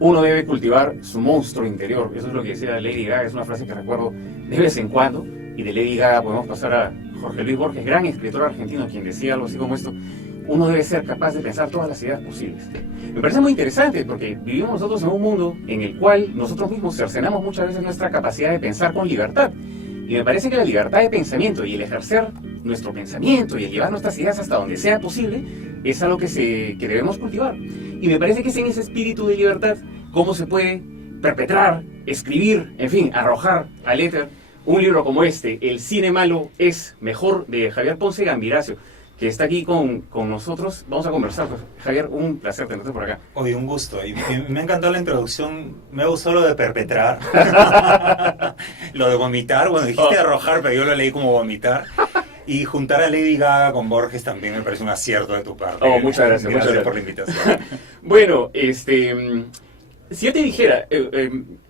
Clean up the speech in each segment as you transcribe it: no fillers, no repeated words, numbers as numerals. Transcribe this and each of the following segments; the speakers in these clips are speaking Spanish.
uno debe cultivar su monstruo interior. Eso es lo que decía Lady Gaga, es una frase que recuerdo de vez en cuando. Y de Lady Gaga podemos pasar a Jorge Luis Borges, gran escritor argentino, quien decía algo así como esto: uno debe ser capaz de pensar todas las ideas posibles. Me parece muy interesante porque vivimos nosotros en un mundo en el cual nosotros mismos cercenamos muchas veces nuestra capacidad de pensar con libertad. Y me parece que la libertad de pensamiento y el ejercer nuestro pensamiento y el llevar nuestras ideas hasta donde sea posible es algo que debemos cultivar. Y me parece que es en ese espíritu de libertad cómo se puede perpetrar, escribir, en fin, arrojar al éter un libro como este, El cine malo es mejor, de Javier Ponce Gambiracio, que está aquí con nosotros. Vamos a conversar. Pues, Javier, un placer tenerte por acá. Oye, un gusto. Y me ha encantado la introducción. Me ha gustado lo de perpetrar. Lo de vomitar. Bueno, dijiste arrojar, pero yo lo leí como vomitar. Y juntar a Lady Gaga con Borges también me parece un acierto de tu parte. Muchas gracias. Gracias por la invitación. Bueno, si yo te dijera,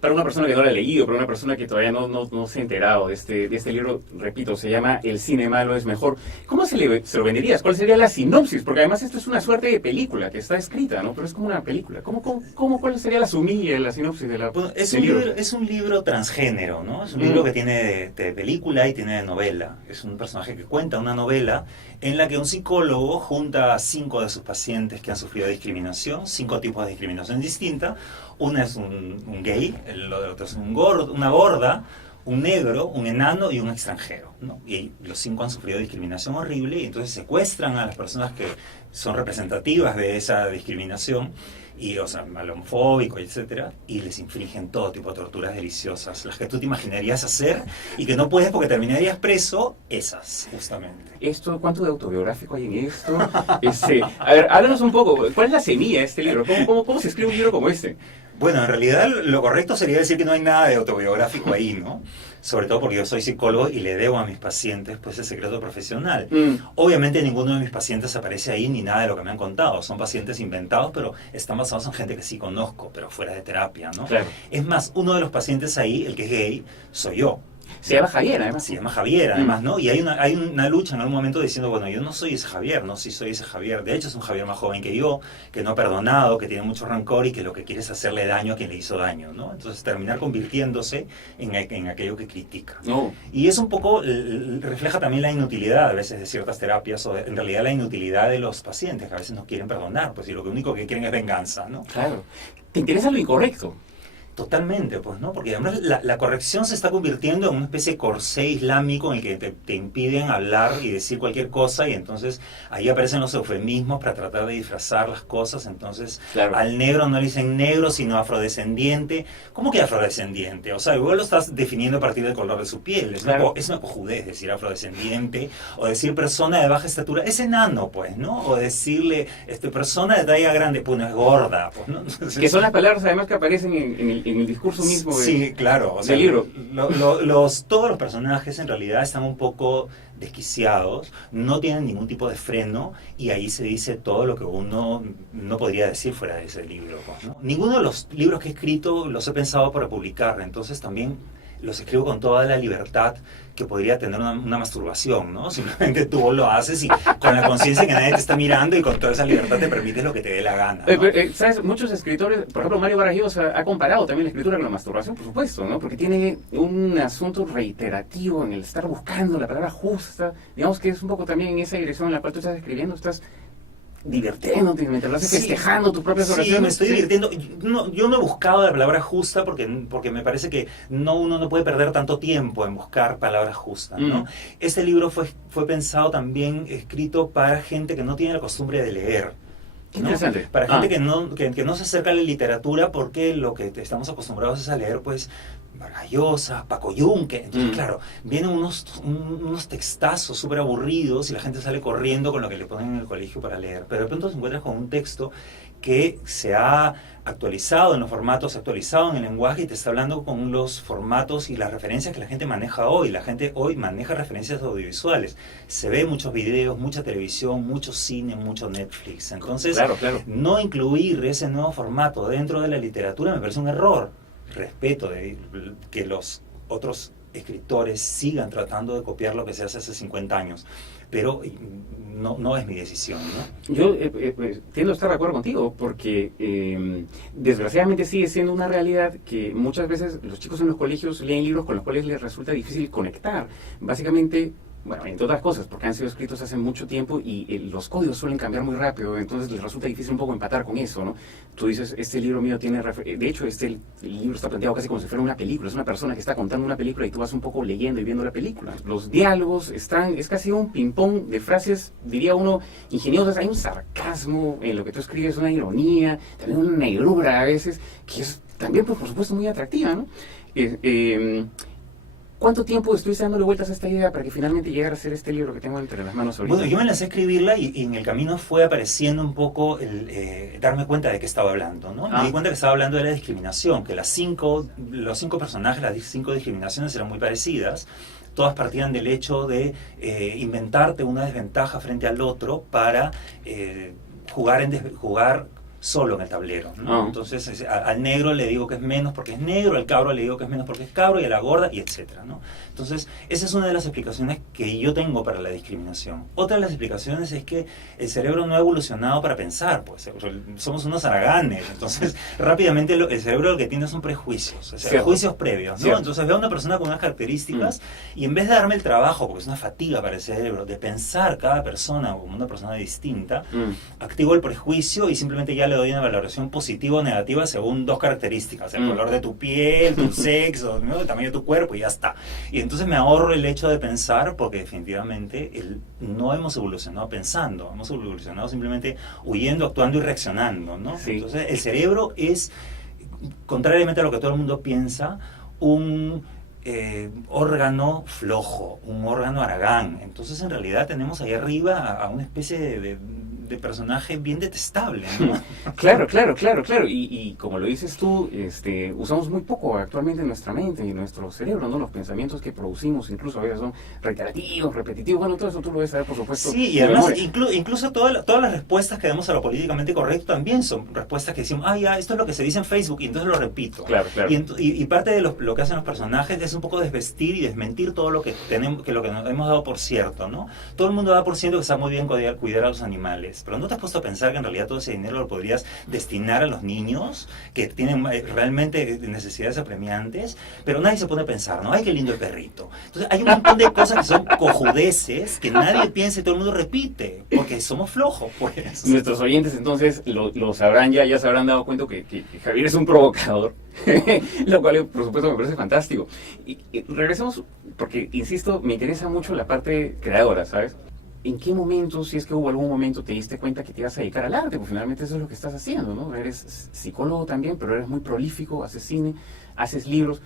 para una persona que no lo ha leído, para una persona que todavía no se ha enterado de este libro, repito, se llama El cine malo es mejor, ¿cómo se lo venderías? ¿Cuál sería la sinopsis? Porque además esto es una suerte de película que está escrita, ¿no? Pero es como una película. ¿Cuál sería la sumilla, la sinopsis de la Bueno, libro? Es un libro transgénero, ¿no? Es un libro que tiene de película y tiene de novela. Es un personaje que cuenta una novela en la que un psicólogo junta a 5 de sus pacientes que han sufrido discriminación, 5 tipos de discriminación distinta. Una es un gay, el otro es una gorda, un negro, un enano y un extranjero, ¿no? Y los 5 han sufrido discriminación horrible y entonces secuestran a las personas que son representativas de esa discriminación, y, o sea, al homofóbico, etcétera, y les infligen todo tipo de torturas deliciosas, las que tú te imaginarías hacer y que no puedes porque terminarías preso, esas, justamente. ¿Cuánto de autobiográfico hay en esto? A ver, háblanos un poco, ¿cuál es la semilla de este libro? ¿Cómo se escribe un libro como este? Bueno, en realidad lo correcto sería decir que no hay nada de autobiográfico ahí, ¿no? Sobre todo porque yo soy psicólogo y le debo a mis pacientes pues el secreto profesional. Obviamente ninguno de mis pacientes aparece ahí ni nada de lo que me han contado. Son pacientes inventados, pero están basados en gente que sí conozco, pero fuera de terapia, ¿no? Claro. Es más, uno de los pacientes ahí, el que es gay, soy yo. Se llama Javier, además. Se llama Javier, además, ¿no? Y hay una lucha en algún momento diciendo, bueno, yo no soy ese Javier, ¿no? Sí soy ese Javier. De hecho, es un Javier más joven que yo, que no ha perdonado, que tiene mucho rencor y que lo que quiere es hacerle daño a quien le hizo daño, ¿no? Entonces, terminar convirtiéndose en aquello que critica. No. Y es un poco, refleja también la inutilidad a veces de ciertas terapias, o en realidad la inutilidad de los pacientes, que a veces no quieren perdonar, pues, y lo único que quieren es venganza, ¿no? Claro. ¿Te interesa lo incorrecto? Totalmente, pues, ¿no? Porque además la corrección se está convirtiendo en una especie de corsé islámico en el que te impiden hablar y decir cualquier cosa, y entonces ahí aparecen los eufemismos para tratar de disfrazar las cosas. Entonces, claro, al negro no le dicen negro, sino afrodescendiente. ¿Cómo que afrodescendiente? O sea, igual lo estás definiendo a partir del color de su piel. Es una cojudez decir afrodescendiente, o decir persona de baja estatura. Es enano, pues, ¿no? O decirle persona de talla grande, pues no es gorda, pues, ¿no? Entonces, que son las palabras además que aparecen en el discurso mismo sí, claro, o sea, del libro. Todos los personajes en realidad están un poco desquiciados, no tienen ningún tipo de freno, y ahí se dice todo lo que uno no podría decir fuera de ese libro, ¿no? Ninguno de los libros que he escrito los he pensado para publicar, entonces también los escribo con toda la libertad que podría tener una masturbación, ¿no? Simplemente tú lo haces y con la conciencia que nadie te está mirando, y con toda esa libertad te permites lo que te dé la gana, ¿no? ¿Sabes? Muchos escritores, por ejemplo, Mario Vargas Llosa ha comparado también la escritura con la masturbación, por supuesto, ¿no? Porque tiene un asunto reiterativo en el estar buscando la palabra justa. Digamos que es un poco también en esa dirección en la cual tú estás escribiendo, estás divirtiéndote mientras lo haces, festejando tus propias oraciones. Sí, me estoy divirtiendo. Yo no he buscado la palabra justa porque me parece que uno no puede perder tanto tiempo en buscar palabras justas, ¿no? Este libro fue pensado también, escrito para gente que no tiene la costumbre de leer. Interesante. Para gente que no se acerca a la literatura, porque lo que estamos acostumbrados es a leer, pues, Vargas Llosa, Paco Yunque. Entonces, claro, vienen unos textazos súper aburridos y la gente sale corriendo con lo que le ponen en el colegio para leer. Pero de pronto se encuentras con un texto que se ha actualizado en los formatos, actualizado en el lenguaje, y te está hablando con los formatos y las referencias que la gente maneja hoy. La gente hoy maneja referencias audiovisuales. Se ve muchos videos, mucha televisión, mucho cine, mucho Netflix. Entonces, claro. No incluir ese nuevo formato dentro de la literatura me parece un error. Respeto de que los otros escritores sigan tratando de copiar lo que se hace 50 años. pero no es mi decisión, ¿no? Yo tiendo a estar de acuerdo contigo, porque desgraciadamente sigue siendo una realidad que muchas veces los chicos en los colegios leen libros con los cuales les resulta difícil conectar. Básicamente, bueno, entre otras cosas, porque han sido escritos hace mucho tiempo y los códigos suelen cambiar muy rápido, entonces les resulta difícil un poco empatar con eso, ¿no? Tú dices, este libro mío tiene... De hecho, el libro está planteado casi como si fuera una película, es una persona que está contando una película y tú vas un poco leyendo y viendo la película. Los diálogos es casi un ping-pong de frases, diría uno, ingeniosas. Hay un sarcasmo en lo que tú escribes, una ironía, también una negrura a veces, que es también, pues, por supuesto, muy atractiva, ¿no? ¿Cuánto tiempo estuviste dándole vueltas a esta idea para que finalmente llegara a ser este libro que tengo entre las manos ahorita? Bueno, yo me lancé a escribirla y en el camino fue apareciendo un poco darme cuenta de qué estaba hablando, ¿no? Me di cuenta que estaba hablando de la discriminación, que los cinco personajes, las 5 discriminaciones eran muy parecidas. Todas partían del hecho de inventarte una desventaja frente al otro para jugar solo en el tablero, ¿no? Entonces al negro le digo que es menos porque es negro, al cabro le digo que es menos porque es cabro, y a la gorda, y etcétera, ¿no? Entonces esa es una de las explicaciones que yo tengo para la discriminación. Otra de las explicaciones es que el cerebro no ha evolucionado para pensar, pues somos unos haraganes, entonces rápidamente el cerebro lo que tiene son prejuicios, o sea, juicios previos, ¿no? Entonces veo a una persona con unas características y en vez de darme el trabajo, porque es una fatiga para el cerebro, de pensar cada persona como una persona distinta, activo el prejuicio y simplemente ya le doy una valoración positiva o negativa según 2 características, el color de tu piel, tu sexo, ¿no? El tamaño de tu cuerpo, y ya está. Y entonces me ahorro el hecho de pensar, porque definitivamente no hemos evolucionado pensando, hemos evolucionado simplemente huyendo, actuando y reaccionando, ¿no? Sí. Entonces el cerebro es, contrariamente a lo que todo el mundo piensa, un órgano flojo, un órgano haragán. Entonces en realidad tenemos ahí arriba a una especie de personaje bien detestable, ¿no? Claro. Y como lo dices tú, usamos muy poco actualmente en nuestra mente y en nuestro cerebro, ¿no? Los pensamientos que producimos incluso a veces son reiterativos, repetitivos. Bueno, todo eso tú lo debes saber, por supuesto. Sí, y además incluso todas las respuestas que damos a lo políticamente correcto también son respuestas que decimos, ya, esto es lo que se dice en Facebook, y entonces lo repito. Claro. Y parte de lo que hacen los personajes es un poco desvestir y desmentir todo lo que tenemos, lo que nos hemos dado por cierto, ¿no? Todo el mundo da por cierto que está muy bien cuidar a los animales, pero ¿no te has puesto a pensar que en realidad todo ese dinero lo podrías destinar a los niños que tienen realmente necesidades apremiantes? Pero nadie se pone a pensar, ¿no? ¡Ay, qué lindo el perrito! Entonces hay un montón de cosas que son cojudeces que nadie piensa y todo el mundo repite, porque somos flojos, pues. Nuestros oyentes entonces lo sabrán ya se habrán dado cuenta que Javier es un provocador, lo cual por supuesto me parece fantástico. Y regresemos, porque insisto, me interesa mucho la parte creadora, ¿sabes? ¿En qué momento, si es que hubo algún momento, te diste cuenta que te ibas a dedicar al arte? Porque finalmente eso es lo que estás haciendo, ¿no? Eres psicólogo también, pero eres muy prolífico, haces cine, haces libros.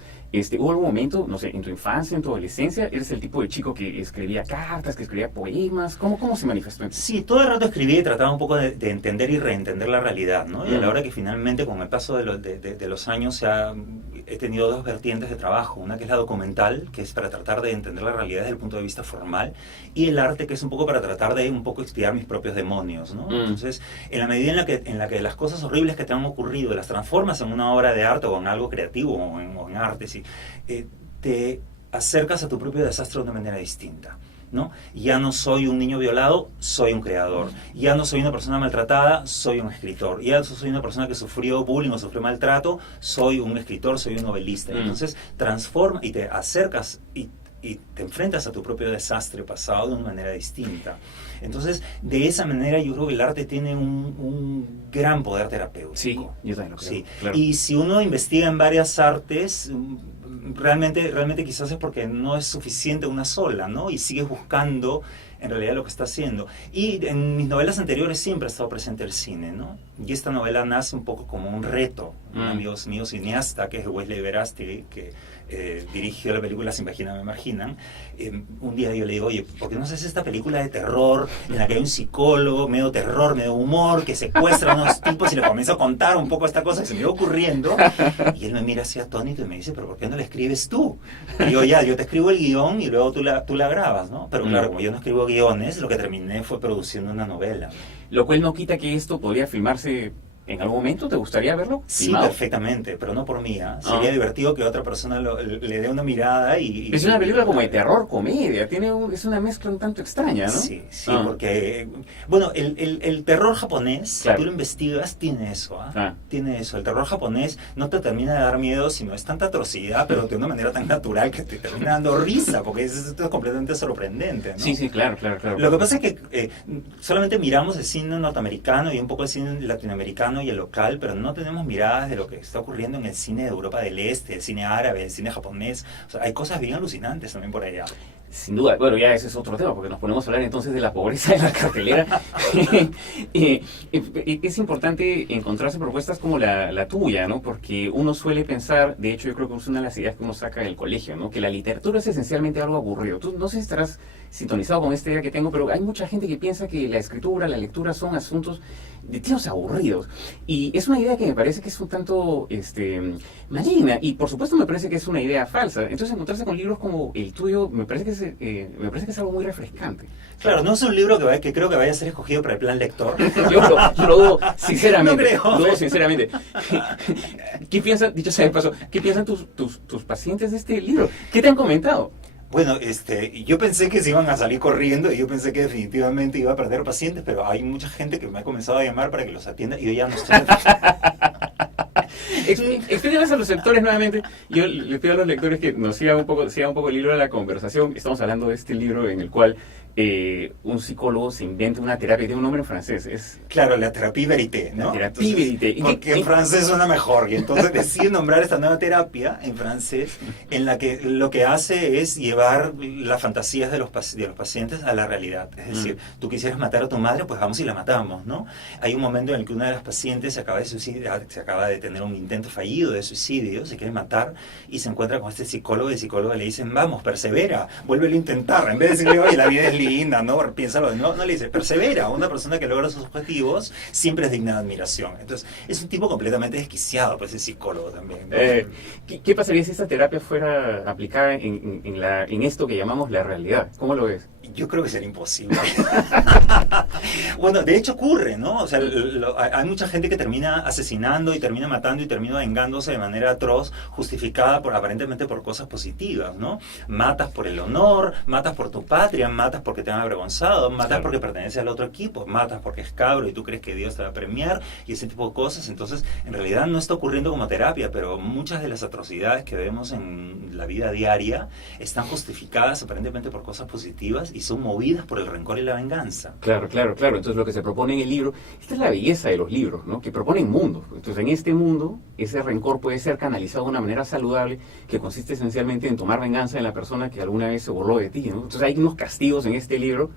¿Hubo algún momento, no sé, en tu infancia, en tu adolescencia, eres el tipo de chico que escribía cartas, que escribía poemas? ¿Cómo se manifestó? Sí, todo el rato escribía y trataba un poco de entender y reentender la realidad, ¿no? Y a la hora que finalmente, con el paso de los años, he tenido 2 vertientes de trabajo. Una que es la documental, que es para tratar de entender la realidad desde el punto de vista formal, y el arte, que es un poco para tratar de un poco expiar mis propios demonios, ¿no? Entonces, en la medida en la que las cosas horribles que te han ocurrido las transformas en una obra de arte o en algo creativo o en arte, sí, te acercas a tu propio desastre de una manera distinta, ¿no? Ya no soy un niño violado, soy un creador. Ya no soy una persona maltratada, soy un escritor. Ya no soy una persona que sufrió bullying o sufrió maltrato, soy un escritor, soy un novelista. Entonces transforma y te acercas y te enfrentas a tu propio desastre pasado de una manera distinta. Entonces, de esa manera yo creo que el arte tiene un gran poder terapéutico. Sí, yo también lo creo. Sí. Claro. Y si uno investiga en varias artes, realmente quizás es porque no es suficiente una sola, ¿no? Y sigues buscando en realidad lo que está haciendo. Y en mis novelas anteriores siempre ha estado presente el cine, ¿no? Y esta novela nace un poco como un reto. Un amigo mío cineasta, que es Wesley Verástegui, que dirigió la película Se Imagina, Me Imaginan. Un día yo le digo, oye, ¿por qué no haces esta película de terror en la que hay un psicólogo, medio terror, medio humor, que secuestra a unos tipos y le comienza a contar un poco esta cosa que se me iba ocurriendo? Y él me mira así atónito y me dice, ¿pero por qué no la escribes tú? Y yo, yo te escribo el guión y luego tú la grabas, ¿no? Pero claro, como yo no escribo guiones, lo que terminé fue produciendo una novela. Lo cual no quita que esto podría filmarse ¿En algún momento te gustaría verlo? Sí, filmado? perfectamente, pero no por mí. Sería divertido que otra persona le dé una mirada y... Es una película como de terror, comedia, es una mezcla un tanto extraña, ¿no? Sí, sí, porque... Bueno, el terror japonés, Claro. si tú lo investigas, tiene eso, Tiene eso. El terror japonés no te termina de dar miedo, sino es tanta atrocidad, pero de una manera tan natural que te termina dando risa, porque es completamente sorprendente, ¿no? Sí, claro. Lo que pasa es que solamente miramos el cine norteamericano y un poco el cine latinoamericano y el local, pero no tenemos miradas de lo que está ocurriendo en el cine de Europa del Este, el cine árabe, el cine japonés. O sea, hay cosas bien alucinantes también por allá. Sin duda, bueno, ya ese es otro tema, porque nos ponemos a hablar entonces de la pobreza de la cartelera. Es importante encontrarse propuestas como la tuya, ¿no? Porque uno suele pensar, de hecho yo creo que es una de las ideas que uno saca del colegio, ¿no? Que la literatura es esencialmente algo aburrido. Tú no sé si estarás sintonizado con esta idea que tengo, pero hay mucha gente que piensa que la escritura, la lectura son asuntos de tíos aburridos. Y es una idea que me parece que es un tanto maligna, y por supuesto me parece que es una idea falsa. Entonces encontrarse con libros como el tuyo me parece que es algo muy refrescante. Claro, no es un libro que creo que vaya a ser escogido para el plan lector. Yo lo dudo sinceramente. No creo. Lo dudo sinceramente. ¿Qué piensan, dicho sea de paso, qué piensan tus pacientes de este libro? ¿Qué te han comentado? Bueno, yo pensé que se iban a salir corriendo y yo pensé que definitivamente iba a perder pacientes, pero hay mucha gente que me ha comenzado a llamar para que los atienda y yo ya no estoy... Explíquenles a los lectores nuevamente. Yo les pido a los lectores que nos sigan un poco el hilo de la conversación. Estamos hablando de este libro en el cual un psicólogo se inventa una terapia, tiene un nombre en francés. Claro, la thérapie vérité, ¿no? La thérapie vérité. Porque en francés suena mejor. Y entonces decide nombrar esta nueva terapia en francés, en la que lo que hace es llevar las fantasías de los pacientes a la realidad. Es decir, tú quisieras matar a tu madre, pues vamos y la matamos, ¿no? Hay un momento en el que una de las pacientes se acaba de suicidar, se acaba de tener un intento fallido de suicidio, se quiere matar y se encuentra con este psicólogo y el psicólogo le dicen, vamos, persevera, vuélvelo a intentar. En vez de decirle, oye, la vida es linda, ¿no? Piénsalo de nuevo. No, le dice, persevera. Una persona que logra sus objetivos siempre es digna de admiración. Entonces, es un tipo completamente desquiciado, pues, el psicólogo también, ¿no? ¿Qué pasaría si esta terapia fuera aplicada en esto que llamamos la realidad? ¿Cómo lo ves? Yo creo que sería imposible. Bueno, de hecho ocurre, ¿no? O sea, hay mucha gente que termina asesinando y termina matando y termina vengándose de manera atroz, justificada aparentemente por cosas positivas, ¿no? Matas por el honor, matas por tu patria, matas porque te han avergonzado, matas porque perteneces al otro equipo, matas porque es cabro y tú crees que Dios te va a premiar y ese tipo de cosas. Entonces, en realidad no está ocurriendo como terapia, pero muchas de las atrocidades que vemos en la vida diaria están justificadas aparentemente por cosas positivas y son movidas por el rencor y la venganza. Claro. Entonces lo que se propone en el libro, esta es la belleza de los libros, ¿no? Que proponen mundos. Entonces en este mundo, ese rencor puede ser canalizado de una manera saludable, que consiste esencialmente en tomar venganza de la persona que alguna vez se burló de ti, ¿no? Entonces hay unos castigos en este libro.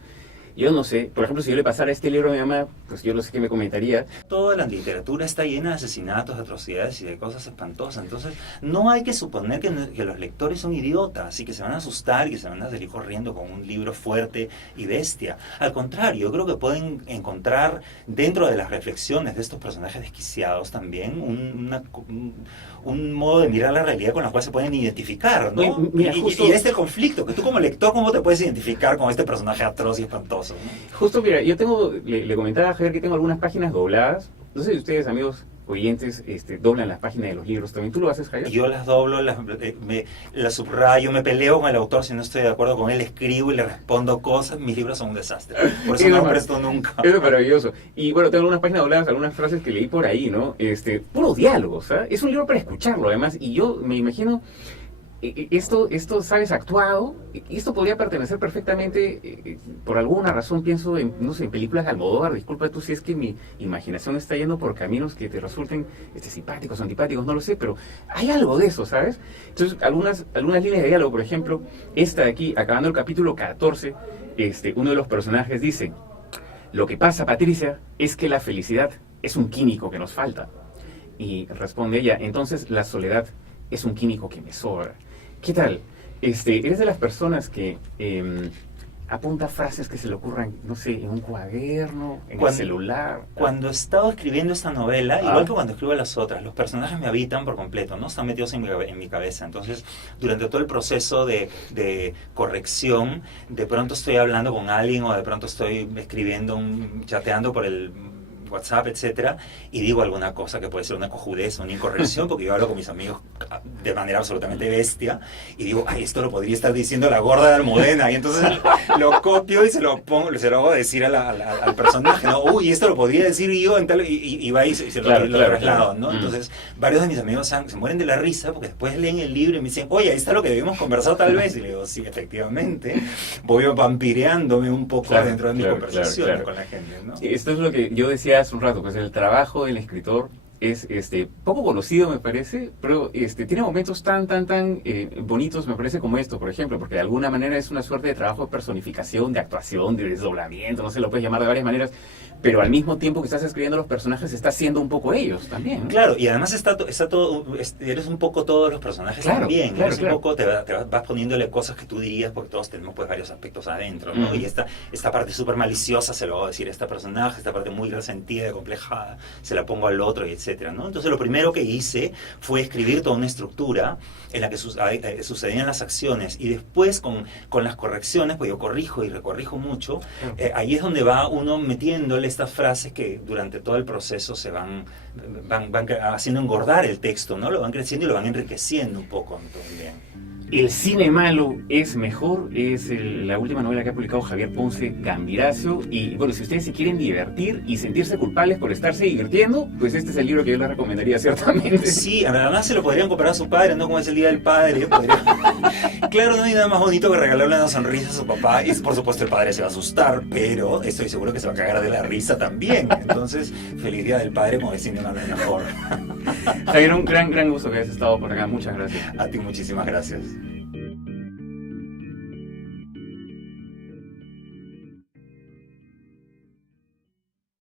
Yo no sé, por ejemplo, si yo le pasara este libro a mi mamá, pues yo no sé qué me comentaría. Toda la literatura está llena de asesinatos, de atrocidades y de cosas espantosas. Entonces, no hay que suponer que los lectores son idiotas y que se van a asustar y que se van a salir corriendo con un libro fuerte y bestia. Al contrario, yo creo que pueden encontrar dentro de las reflexiones de estos personajes desquiciados también un modo de mirar la realidad con la cual se pueden identificar, ¿no? Oye, mira, justo... y este conflicto, que tú como lector, ¿cómo te puedes identificar con este personaje atroz y espantoso, ¿no? Justo, mira, yo le comentaba a Javier que tengo algunas páginas dobladas. No sé si ustedes, amigos oyentes, doblan las páginas de los libros también. ¿Tú lo haces, Javier? Yo las doblo, las subrayo, me peleo con el autor si no estoy de acuerdo con él, escribo y le respondo cosas. Mis libros son un desastre, por eso no los presto nunca. Eso es maravilloso. Y bueno, tengo algunas páginas dobladas, algunas frases que leí por ahí, ¿no? Puros diálogos, ¿sabes? Es un libro para escucharlo, además, y yo me imagino... Esto, ¿sabes? Actuado, y esto podría pertenecer perfectamente, por alguna razón pienso en, no sé, en películas de Almodóvar. Disculpa tú si es que mi imaginación está yendo por caminos que te resulten simpáticos o antipáticos, no lo sé, pero hay algo de eso, ¿sabes? Entonces, algunas líneas de diálogo, por ejemplo, esta de aquí, acabando el capítulo 14, uno de los personajes dice: lo que pasa, Patricia, es que la felicidad es un químico que nos falta. Y responde ella: entonces la soledad es un químico que me sobra. ¿Qué tal? ¿Eres de las personas que apunta frases que se le ocurran, no sé, en un cuaderno, en el celular? Cuando he estado escribiendo esta novela, igual que cuando escribo las otras, los personajes me habitan por completo, ¿no? Están metidos en mi cabeza. Entonces, durante todo el proceso de corrección, de pronto estoy hablando con alguien o de pronto estoy escribiendo, chateando por el WhatsApp, etcétera, y digo alguna cosa que puede ser una cojudez, una incorrección, porque yo hablo con mis amigos de manera absolutamente bestia, y digo, ay, esto lo podría estar diciendo la gorda de Almudena, y entonces lo copio y se lo hago decir al personaje, ¿no? Uy, esto lo podría decir yo, en tal, y va y se lo traslado, ¿no? Entonces, varios de mis amigos se mueren de la risa, porque después leen el libro y me dicen, oye, ahí está lo que debemos conversar tal vez, y le digo, sí, efectivamente, voy vampireándome un poco dentro de mis conversaciones con la gente, ¿no? Esto es lo que yo decía hace un rato, pues el trabajo del escritor es poco conocido, me parece, pero tiene momentos tan bonitos, me parece, como esto, por ejemplo, porque de alguna manera es una suerte de trabajo de personificación, de actuación, de desdoblamiento, no sé, lo puedes llamar de varias maneras, pero al mismo tiempo que estás escribiendo los personajes, estás siendo un poco ellos también, ¿no? Claro, y además está todo, eres un poco todos los personajes también, eres un poco, te vas poniéndole cosas que tú dirías, porque todos tenemos pues varios aspectos adentro, ¿no? Y esta parte súper maliciosa se lo voy a decir a este personaje, esta parte muy resentida, complejada, se la pongo al otro, y etcétera, ¿no? Entonces lo primero que hice fue escribir toda una estructura en la que sucedían las acciones, y después con las correcciones, pues yo corrijo y recorrijo mucho, ahí es donde va uno metiéndole estas frases que durante todo el proceso se van haciendo engordar el texto, ¿no? Lo van creciendo y lo van enriqueciendo un poco también. El cine malo es mejor, es la última novela que ha publicado Javier Ponce Gambirazo, y bueno, si ustedes se quieren divertir y sentirse culpables por estarse divirtiendo, pues este es el libro que yo les recomendaría ciertamente. Sí, además se lo podrían comprar a su padre, ¿no? Como es el Día del Padre. Claro, no hay nada más bonito que regalarle una sonrisa a su papá, y por supuesto el padre se va a asustar, pero estoy seguro que se va a cagar de la risa también. Entonces, feliz Día del Padre, como decía una vez mejor. Javier, un gran gusto que hayas estado por acá, muchas gracias. A ti muchísimas gracias.